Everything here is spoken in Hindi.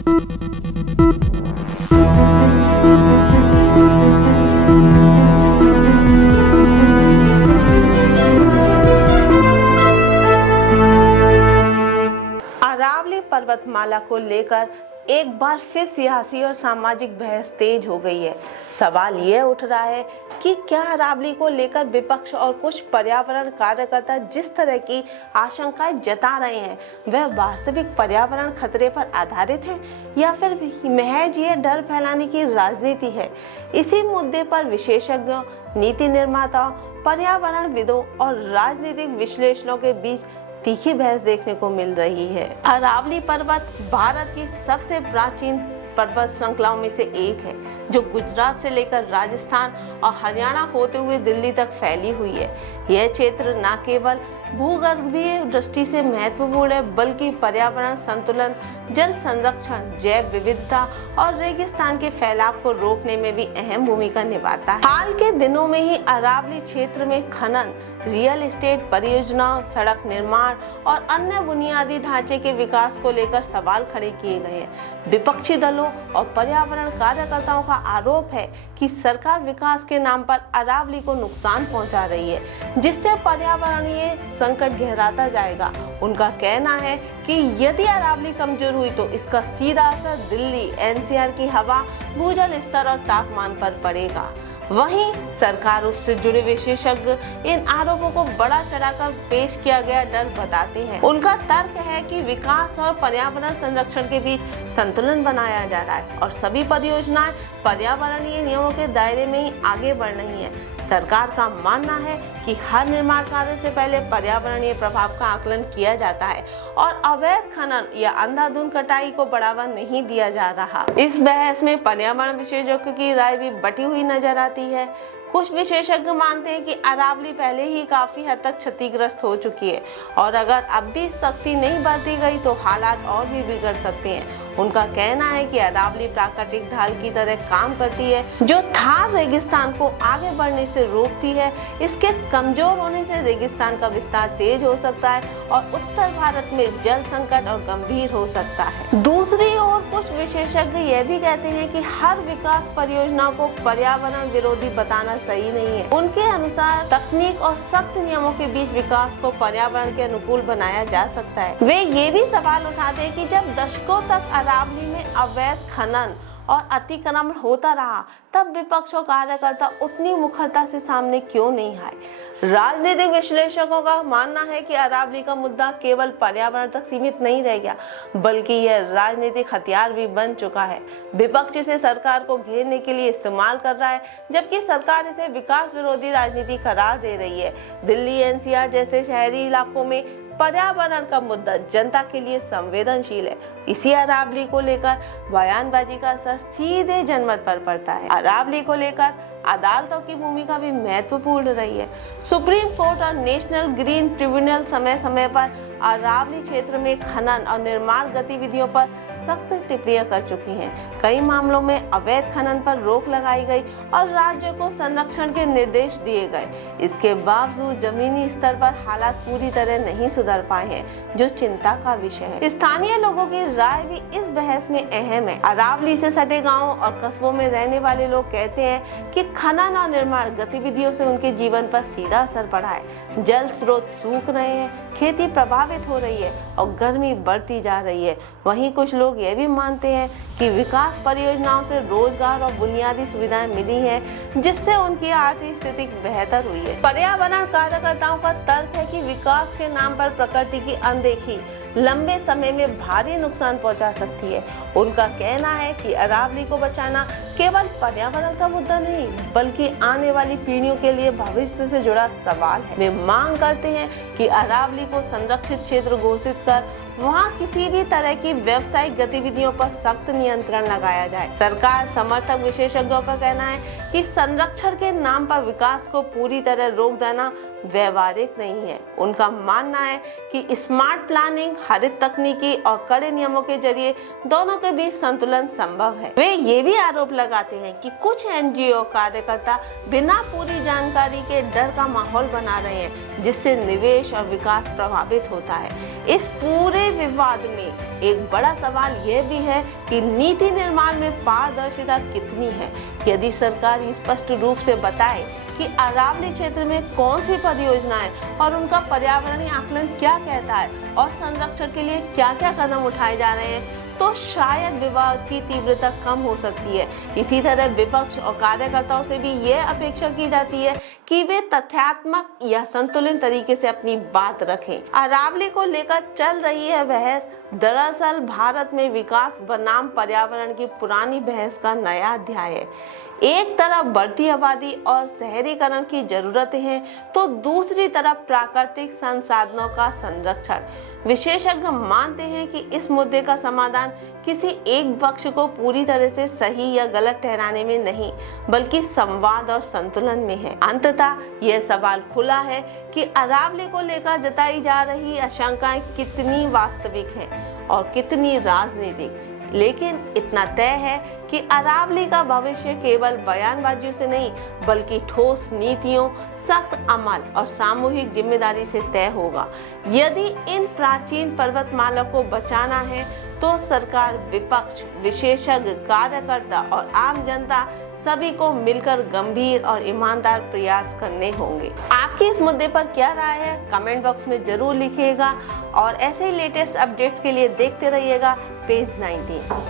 अरावली पर्वतमाला को लेकर एक बार फिर सियासी और सामाजिक बहस तेज हो गई है। सवाल यह उठ रहा है कि क्या अरावली को लेकर विपक्ष और कुछ पर्यावरण कार्यकर्ता जिस तरह की आशंकाएं जता रहे हैं वह वास्तविक पर्यावरण खतरे पर आधारित है या फिर महज ये डर फैलाने की राजनीति है। इसी मुद्दे पर विशेषज्ञों, नीति निर्माताओं, पर्यावरणविदों और राजनीतिक विश्लेषणों के बीच तीखी बहस देखने को मिल रही है। अरावली पर्वत भारत की सबसे प्राचीन पर्वत श्रृंखलाओं में से एक है, जो गुजरात से लेकर राजस्थान और हरियाणा होते हुए दिल्ली तक फैली हुई है। यह क्षेत्र न केवल भूगर्भीय दृष्टि से महत्वपूर्ण है, बल्कि पर्यावरण संतुलन, जल संरक्षण, जैव विविधता और रेगिस्तान के फैलाव को रोकने में भी अहम भूमिका निभाता है। हाल के दिनों में ही अरावली क्षेत्र में खनन, रियल एस्टेट परियोजनाओं, सड़क निर्माण और अन्य बुनियादी ढांचे के विकास को लेकर सवाल खड़े किए गए हैं। विपक्षी दलों और पर्यावरण कार्यकर्ताओं का आरोप है कि सरकार विकास के नाम पर अरावली को नुकसान पहुंचा रही है, जिससे पर्यावरणीय संकट गहराता जाएगा। उनका कहना है कि यदि अरावली कमजोर हुई तो इसका सीधा असर दिल्ली, एनसीआर की हवा, भूजल स्तर और तापमान पर पड़ेगा। वहीं सरकार उससे जुड़े विशेषज्ञ इन आरोपों को बड़ा चढ़ाकर पेश किया गया डर बताते हैं। उनका तर्क है कि विकास और पर्यावरण संरक्षण के बीच संतुलन बनाया जा रहा है और सभी परियोजनाएं पर्यावरणीय नियमों के दायरे में ही आगे बढ़ रही हैं। सरकार का मानना है कि हर निर्माण कार्य से पहले पर्यावरणीय प्रभाव का आकलन किया जाता है और अवैध खनन या अंधाधुंध कटाई को बढ़ावा नहीं दिया जा रहा। इस बहस में पर्यावरण विशेषज्ञों की राय भी बटी हुई नजर आती है। कुछ विशेषज्ञ मानते हैं कि अरावली पहले ही काफी हद तक क्षतिग्रस्त हो चुकी है और अगर अब भी सख्ती नहीं बरती गई तो हालात और भी बिगड़ सकते हैं। उनका कहना है कि अरावली प्राकृतिक ढाल की तरह काम करती है, जो थार रेगिस्तान को आगे बढ़ने से रोकती है। इसके कमजोर होने से रेगिस्तान का विस्तार तेज हो सकता है और उत्तर भारत में जल संकट और गंभीर हो सकता है। दूसरी ओर कुछ विशेषज्ञ यह भी कहते हैं कि हर विकास परियोजना को पर्यावरण विरोधी बताना सही नहीं है। उनके अनुसार तकनीक और सख्त नियमों के बीच विकास को पर्यावरण के अनुकूल बनाया जा सकता है। वे ये भी सवाल उठाते हैं कि जब दशकों तक अरावली में अवैध खनन और अतिक्रमण होता रहा, तब विपक्ष और कार्यकर्ता उतनी मुखरता से सामने क्यों नहीं आए। राजनीतिक विश्लेषकों का मानना है कि अरावली का मुद्दा केवल पर्यावरण तक सीमित नहीं रह गया, बल्कि यह राजनीतिक हथियार भी बन चुका है। विपक्ष इसे सरकार को घेरने के लिए इस्तेमाल कर रहा है, जबकि सरकार इसे विकास विरोधी राजनीति करार दे रही है। दिल्ली, एनसीआर जैसे शहरी इलाकों में पर्यावरण का मुद्दा जनता के लिए संवेदनशील है। इसी अरावली को लेकर बयानबाजी का असर सीधे जनमत पर पड़ता है। अरावली को लेकर अदालतों की भूमिका भी महत्वपूर्ण रही है। सुप्रीम कोर्ट और नेशनल ग्रीन ट्रिब्यूनल समय समय पर अरावली क्षेत्र में खनन और निर्माण गतिविधियों पर सख्त टिप्पणियां कर चुकी हैं। कई मामलों में अवैध खनन पर रोक लगाई गई और राज्यों को संरक्षण के निर्देश दिए गए। इसके बावजूद जमीनी स्तर पर हालात पूरी तरह नहीं सुधर पाए हैं, जो चिंता का विषय है। स्थानीय लोगों की राय भी इस बहस में अहम है। अरावली से सटे गांवों और कस्बों में रहने वाले लोग कहते हैं कि खनन और निर्माण गतिविधियों से उनके जीवन पर सीधा असर पड़ा है। जल स्रोत सूख रहे हैं, खेती प्रभावित हो रही है और गर्मी बढ़ती जा रही है। वहीं कुछ लोग यह भी मानते हैं कि विकास परियोजनाओं से रोजगार और बुनियादी सुविधाएं मिली हैं, जिससे उनकी आर्थिक स्थिति बेहतर हुई है। पर्यावरण कार्यकर्ताओं का तर्क है कि विकास के नाम पर प्रकृति की अनदेखी लंबे समय में भारी नुकसान पहुंचा सकती है। उनका कहना है कि अरावली को बचाना केवल पर्यावरण का मुद्दा नहीं, बल्कि आने वाली पीढ़ियों के लिए भविष्य से जुड़ा सवाल है। वे मांग करते हैं कि अरावली को संरक्षित क्षेत्र घोषित कर वहाँ किसी भी तरह की व्यावसायिक गतिविधियों पर सख्त नियंत्रण लगाया जाए। सरकार समर्थक विशेषज्ञों का कहना है कि संरक्षण के नाम पर विकास को पूरी तरह रोक देना व्यवहारिक नहीं है। उनका मानना है कि स्मार्ट प्लानिंग, हरित तकनीकी और कड़े नियमों के जरिए दोनों के बीच संतुलन संभव है। वे ये भी आरोप लगाते हैं कि कुछ एनजीओ कार्यकर्ता बिना पूरी जानकारी के डर का माहौल बना रहे हैं, जिससे निवेश और विकास प्रभावित होता है। इस पूरे विवाद में एक बड़ा सवाल यह भी है कि नीति निर्माण में पारदर्शिता कितनी है। यदि सरकार स्पष्ट रूप से बताए कि अरावली क्षेत्र में कौन सी परियोजनाएं और उनका पर्यावरणीय आकलन क्या कहता है और संरक्षण के लिए क्या क्या कदम उठाए जा रहे हैं, तो शायद विवाद की तीव्रता कम हो सकती है। इसी तरह विपक्ष और कार्यकर्ताओं से भी यह अपेक्षा की जाती है कि वे तथ्यात्मक या संतुलित तरीके से अपनी बात रखें। अरावली को लेकर चल रही है बहस दरअसल भारत में विकास बनाम पर्यावरण की पुरानी बहस का नया अध्याय है। एक तरफ बढ़ती आबादी और शहरीकरण की जरूरतें हैं, तो दूसरी तरफ प्राकृतिक संसाधनों का संरक्षण। विशेषज्ञ मानते हैं कि इस मुद्दे का समाधान किसी एक पक्ष को पूरी तरह से सही या गलत ठहराने में नहीं, बल्कि संवाद और संतुलन में है। अंततः यह सवाल खुला है कि अरावली को लेकर जताई जा रही आशंकाएं कितनी वास्तविक हैं और कितनी राजनीतिक। लेकिन इतना तय है कि अरावली का भविष्य केवल बयानबाजियों से नहीं, बल्कि ठोस नीतियों, सख्त अमल और सामूहिक जिम्मेदारी से तय होगा। यदि इन प्राचीन पर्वतमाला को बचाना है, तो सरकार, विपक्ष, विशेषज्ञ, कार्यकर्ता और आम जनता सभी को मिलकर गंभीर और ईमानदार प्रयास करने होंगे। आपकी इस मुद्दे पर क्या राय है, कमेंट बॉक्स में जरूर लिखिएगा और ऐसे ही लेटेस्ट अपडेट्स के लिए देखते रहिएगा पेज 19।